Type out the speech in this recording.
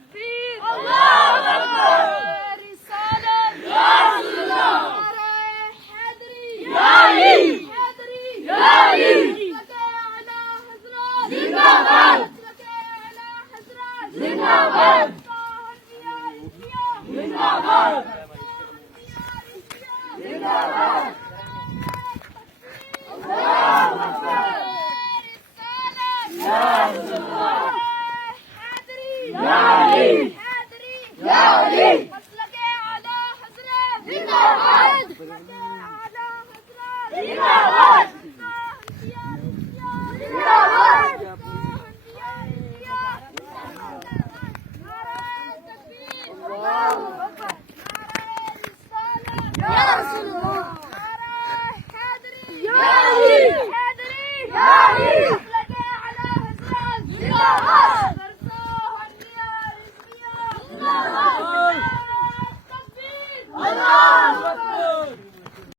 تكبير الله أكبر رسالة يا رسول الله حيدري يا علي حيدري يا علي لك على حضرات زنداباد لك على حضرات زنداباد زنداباد زنداباد الله أكبر رسالة يا رسول الله حيدري يا